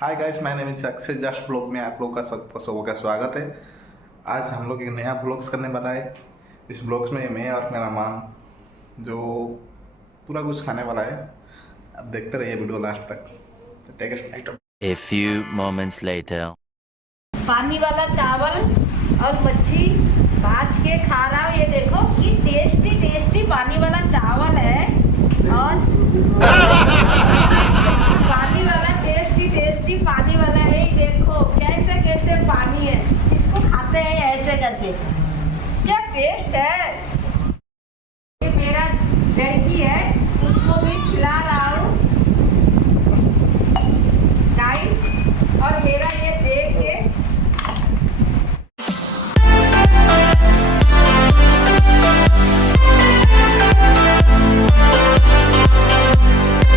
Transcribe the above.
Hi guys, मैं name success just blog में आप लोग का सबों का स्वागत है। आज हम लोग एक नया ब्लॉग्स करने वाला है। इस ब्लॉग्स में मैं और मेरा मान जो पूरा कुछ खाने वाला है। अब देखते रहिए वीडियो लास्ट तक। Take it right. A few moments later. पानी वाला चावल और मच्छी भाज के खा रहा हूँ। ये देखो कि टेस्टी टेस्टी पानी वाला चावल है और पानी वाला टेस्टी पानी वाला है। ये देखो कैसे कैसे पानी है, इसको खाते हैं ऐसे करके। क्या टेस्ट है। ये मेरा लड़की है, उसको भी खिला रहा हूँ गाइस। और मेरा